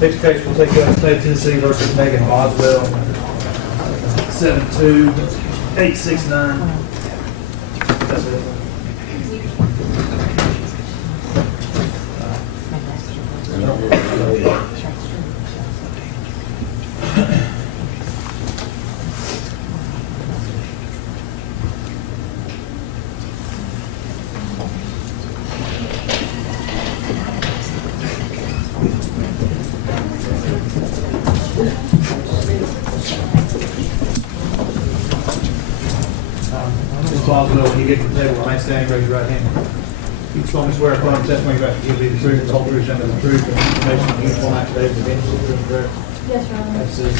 Next case, we'll take you out of state of Tennessee versus Evelyn Boswell, 72869. That's it. Ms. Boswell, when you get to the table, remain standing, raise your right hand. You solemnly swear affirm testimony about to give you the truth, the whole truth, and the truth, and information you can form today with the benefit of the correct. Yes, Your Honor. That's it.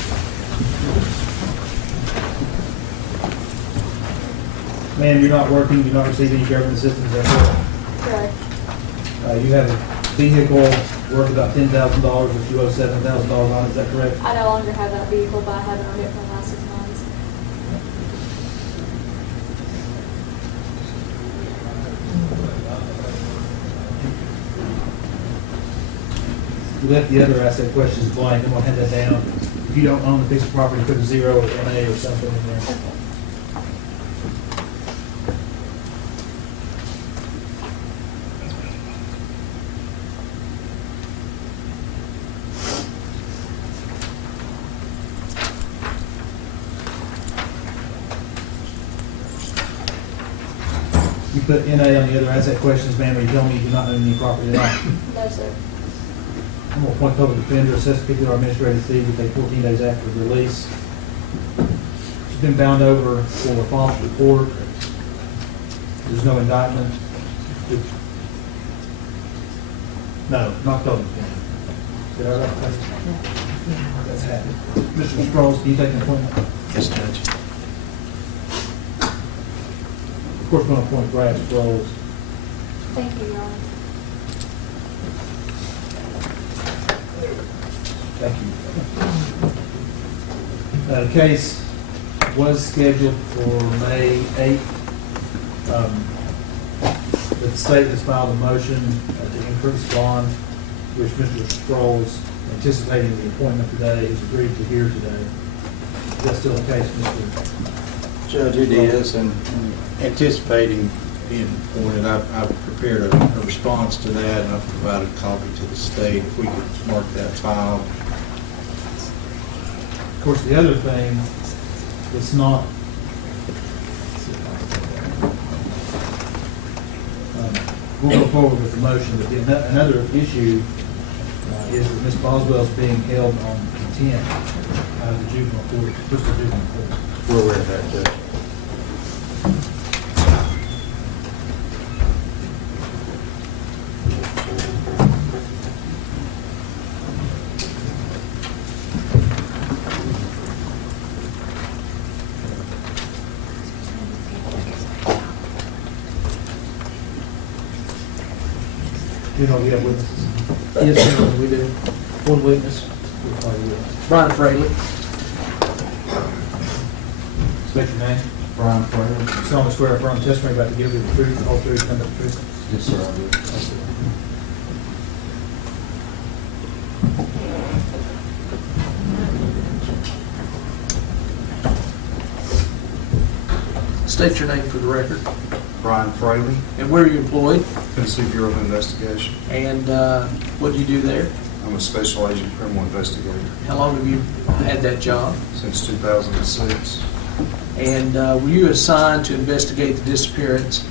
Ma'am, you're not working, you're not receiving any government assistance, is that correct? Correct. You have a vehicle worth about $10,000, which you owe $7,000 on, is that correct? I no longer have that vehicle, but I haven't owned it for the last 6 months. We left the other asset questions blank, I'm gonna hand that down. If you don't own the piece of property, put a 0 or NA or something in there. Okay. You put NA on the other asset questions, ma'am, or you tell me you do not own any property at all. No, sir. I'm going to appoint public defender, assess particular administrative fee, we take 14 days after release. She's been bound over for a false report. There's no indictment. No, not public defender. Did I write that? That's happened. Mr. Sproles, can you take an appointment? Yes, Judge. Of course, we're going to appoint Brad Sproles. Thank you, Your Honor. Thank you. The case was scheduled for May 8th. The state has filed a motion to increase bond, which Mr. Sproles, anticipating the appointment today, has agreed to hear today. Is that still the case, Mr. Judge, it is, and anticipating being appointed, I've prepared a response to that, and I've provided a copy to the state. If we could mark that file. Of course, the other thing, it's not, we'll go forward with the motion, but another issue is that Ms. Boswell is being held on contempt out of the juvenile court, Bristol Juvenile Court. We're aware of that, Judge. You know, you have witnesses. Yes, sir, we do. One witness, Brian Fraley. State your name. Brian Fraley. Solemnly swear affirm testimony about to give you the truth, the whole truth, and nothing but the truth. Yes, sir, I do. That's it. State your name for the record. Brian Fraley, And where are you employed? Tennessee Bureau of Investigation. And what do you do there? I'm a special agent criminal investigator How long have you had that job? since 2006. And were you assigned to investigate the disappearance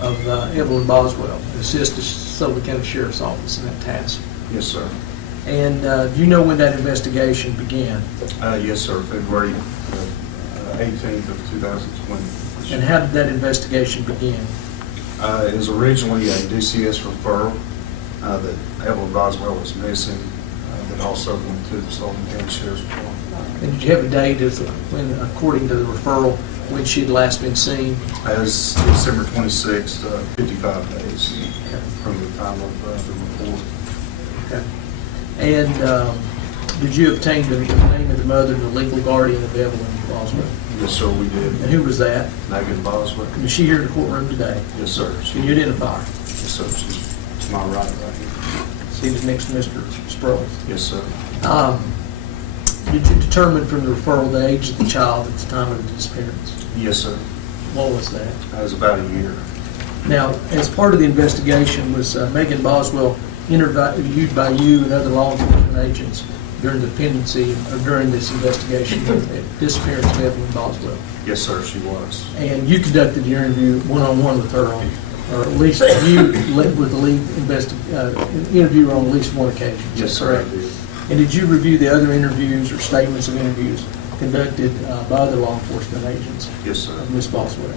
of Evelyn Boswell, assist the Sullivan County Sheriff's Office in that task? Yes, sir. And do you know when that investigation began? Yes, sir. February 18th of 2020. And how did that investigation begin? It was originally a DCS referral that Evelyn Boswell was missing, that also went to the Sullivan County Sheriff's Department. And did you have a date of when, according to the referral, when she had last been seen? As December 26th, 55 days from the time of the report. Okay. And did you obtain the name of the mother and the legal guardian of Evelyn Boswell? Yes, sir, we did. And who was that? Megan Boswell. Is she here in the courtroom today? Yes, sir. Can you identify her? Yes, sir. She's to my right here. seated next to Mr. Sproul. Yes, sir. Did you determine from the referral the age of the child at the time of the disappearance? Yes, sir. What was that? That was about a year. Now, as part of the investigation, was Megan Boswell interviewed by you and other law enforcement agents during the pendency or during this investigation of the disappearance of Evelyn Boswell? Yes, sir, she was. And you conducted your interview one-on-one with her on, or at least you with the lead interviewer on at least one occasion? Is Yes, that sir, I correct? did. And did you review the other interviews or statements of interviews conducted by other law enforcement agents Yes, sir. of Ms. Boswell?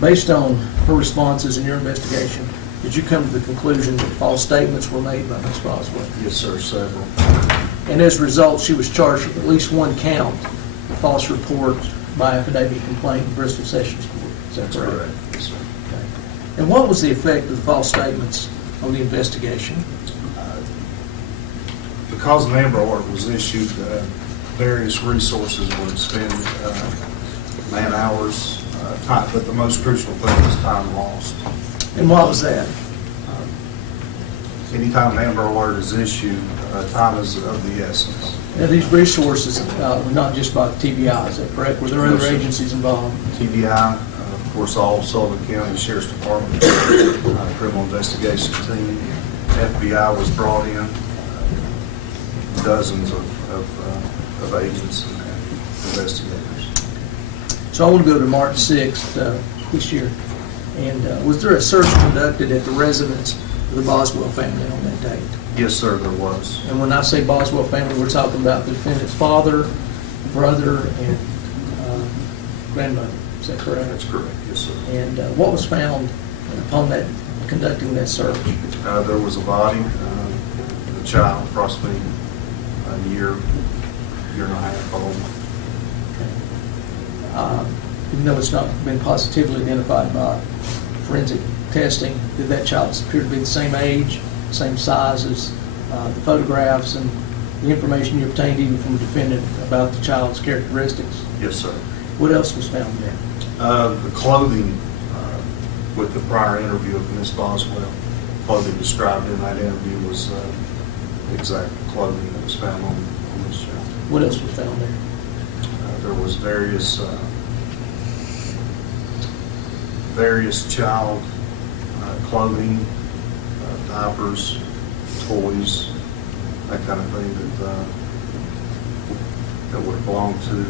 Based on her responses in your investigation, did you come to the conclusion that false statements were made by Ms. Boswell? Yes, sir, several. And as a result, she was charged with at least one count of false report by affidavit complaint in Bristol Sessions Court. Is that That's correct? correct. Yes, sir. Okay. And what was the effect of the false statements on the investigation? Because an Amber Alert was issued, various resources were expended, man hours, time, but the most crucial thing was time lost. And what was that? Anytime an Amber Alert is issued, time is of the essence. Now, these resources were not just by the TBI, is that correct? Were there No, other sir. agencies involved? TBI, of course, all Sullivan County Sheriff's Department, criminal investigation team, FBI was brought in, dozens of agents and investigators. So I want to go to March 6th this year. And was there a search conducted at the residence of the Boswell family on that date? Yes, sir, there was. And when I say Boswell family, we're talking about the defendant's father, brother, and grandmother. Is that correct? That's correct, yes, sir. And what was found upon that conducting that search? There was a body, a child, approximately a year and a half old. Even though it's not been positively identified by forensic testing, did that child appear to be the same age, same size as the photographs and the information you obtained even from the defendant about the child's characteristics? Yes, sir. What else was found there? The clothing with the prior interview of Ms. Boswell, clothing described in that interview was exact clothing that was found on this child. What else was found there? There was various child clothing, diapers, toys, that kind of thing that would belong to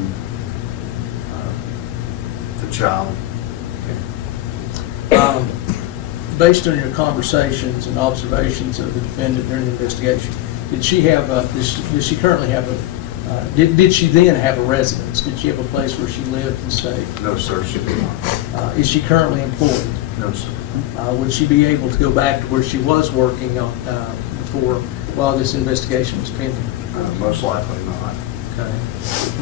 the child. Based on your conversations and observations of the defendant during the investigation, did she currently have did she then have a residence? Did she have a place where she lived and stayed? No, sir, she did not. Is she currently employed? No, sir. Would she be able to go back to where she was working before, while this investigation was pending? Most likely not. Okay.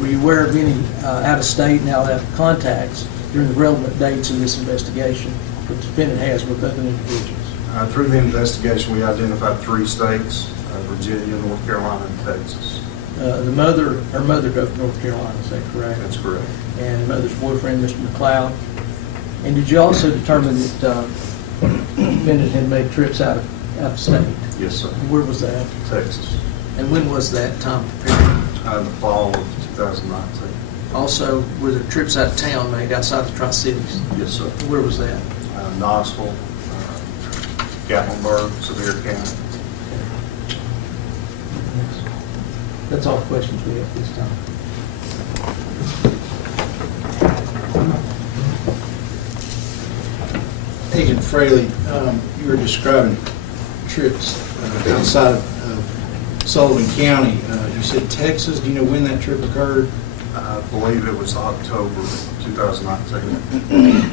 Were you aware of any out-of-state and out-of contacts during the relevant dates in this investigation that the defendant has with other individuals? Through the investigation, we identified 3 states, Virginia, North Carolina, and Texas. Her mother drove to North Carolina, is that correct? That's correct. And her mother's boyfriend, Mr. McLeod. And did you also determine that the defendant had made trips out of state? Yes, sir. And where was that? Texas. And when was that time period? The fall of 2019. Also, were there trips out of town made outside the Tri-Cities? Yes, sir. Where was that? Knoxville, Gatlinburg, Sevier County. That's all the questions we have this time. Agent Fraley, you were describing trips outside of Sullivan County. You said Texas. Do you know when that trip occurred? I believe it was October 2019.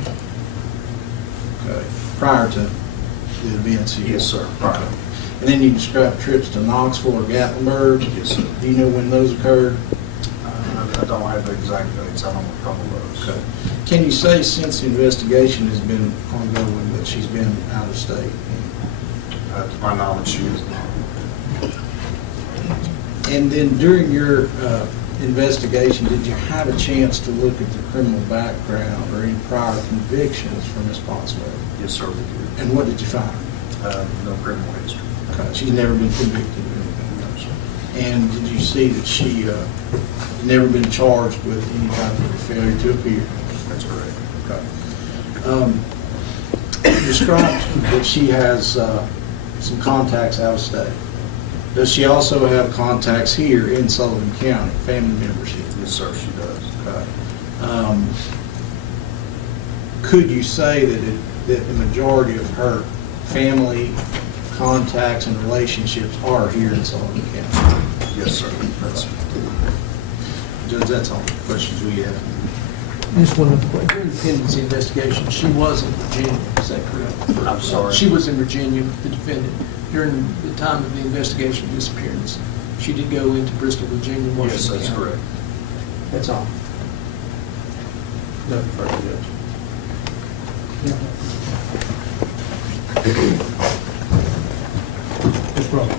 Okay. Prior to the events here? Yes, sir. Prior. Okay. And then you described trips to Knoxville or Gatlinburg. Yes, sir. Do you know when those occurred? I don't have the exact dates. I don't recall those. Okay. Can you say since the investigation has been ongoing that she's been out of state? To my knowledge, she is not. And then during your investigation, did you have a chance to look at the criminal background or any prior convictions for Ms. Boswell? Yes, sir, we did. And what did you find? No criminal history. Okay, she's never been convicted of anything? No, sir. And did you see that she never been charged with any type of failure to appear? That's correct. Okay. Described that she has some contacts out of state. Does she also have contacts here in Sullivan County, family members here? Yes, sir, she does. Okay. Could you say that the majority of her family contacts and relationships are here in Sullivan County? Yes, sir. That's, Judge, that's all the questions we have. Just one other question. During the pendency investigation, she was in Virginia, is that correct? I'm sorry. She was in Virginia, the defendant, during the time of the investigation of disappearance. She did go into Bristol, Virginia, yes, Washington County. that's correct. That's all. Nothing further, Judge. Ms. Crawford.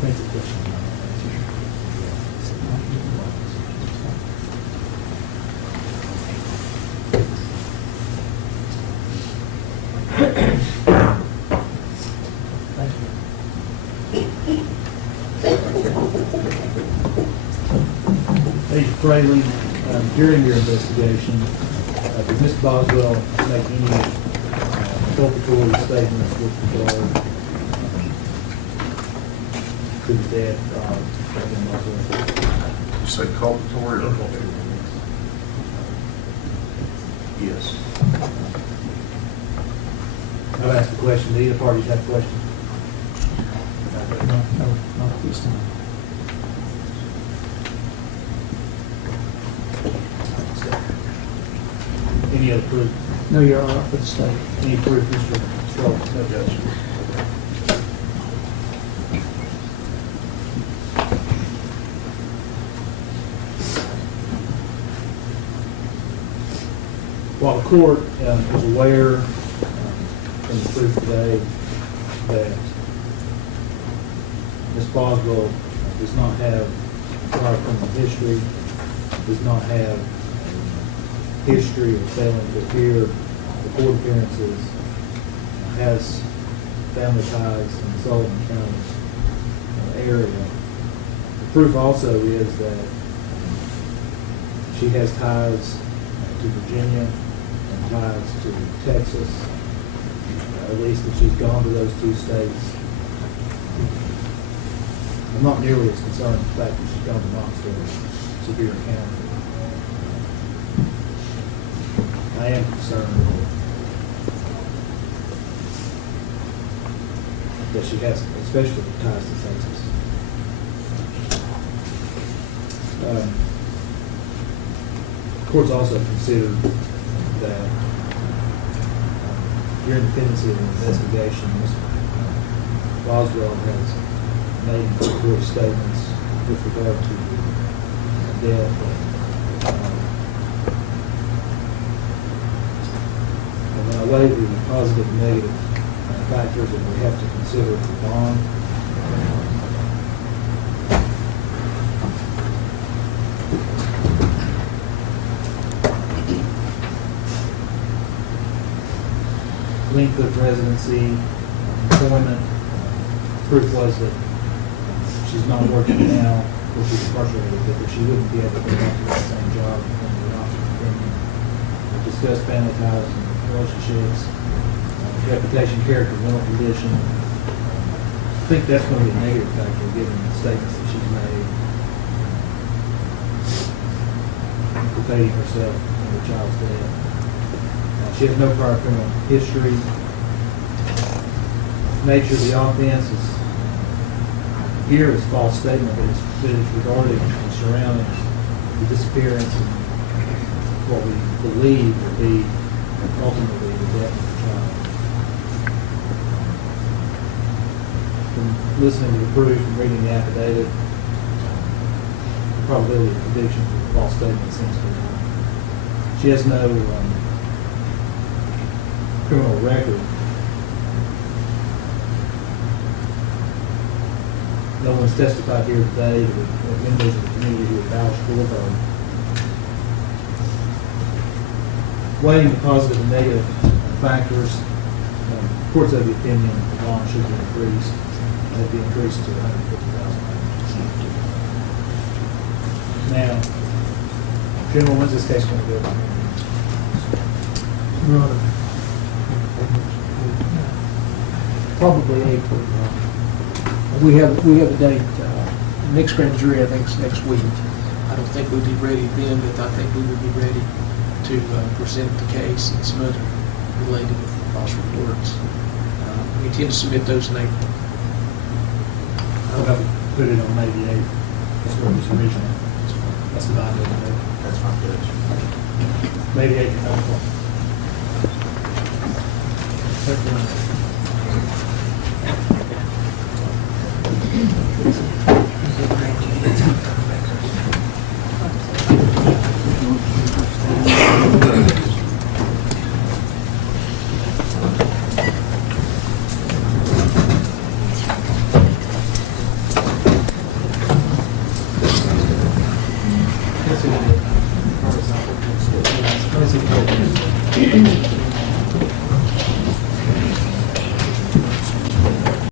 That's the question. Agent Fraley, during your investigation, did Ms. Boswell make any inculpatory statements with regard to the death of Evelyn Boswell? You say culpatory or? Yes. I've asked the question. Do either parties have questions? No, not this time. Any other proof? No, Your Honor, for the state. Any proof, Mr. Stokes? No, Judge. While the court is aware from the proof today that Ms. Boswell does not have prior criminal history, does not have a history of failing to appear for court appearances, has family ties in the Sullivan County area. The proof also is that she has ties to Virginia and ties to Texas, at least that she's gone to those two states. I'm not nearly as concerned with the fact that she's gone to Knoxville, Sevier County. I am concerned that she has, especially ties to Texas. The court's also considered that during the pendency of an investigation, Ms. Boswell has made inappropriate statements with regard to the death and when I weigh the positive and negative factors that we have to consider for bond, length of residency, employment, proof was that she's not working now, which is incarcerated, but that she wouldn't be able to go back to that same job in the office opinion. We discussed family ties and relationships, reputation, character, mental condition. I think that's going to be a negative factor given the statements that she's made, implicating herself in her child's death. She has no prior criminal history. Nature of the offense is here is false statement, but it's regarding the surroundings, the disappearance, and what we believe will be ultimately the death of the child. From listening to the proof and reading the affidavit, the probability of conviction for the false statement seems to be high. She has no criminal record. No one's testified here today that members of the community who have vouched for her. Weighing the positive and negative factors, courts of the opinion the bond should be increased. And it'd be increased to $150,000. Now, General, when's this case going to go? Probably April. We have a date, next grand jury, I think, is next week. I don't think we'd be ready then, but I think we would be ready to present the case and some other related false reports. We intend to submit those in April. How about we put it on May the 8th? That's where it was originally. That's the bond date. That's my judge. May the 8th, 5 o'clock.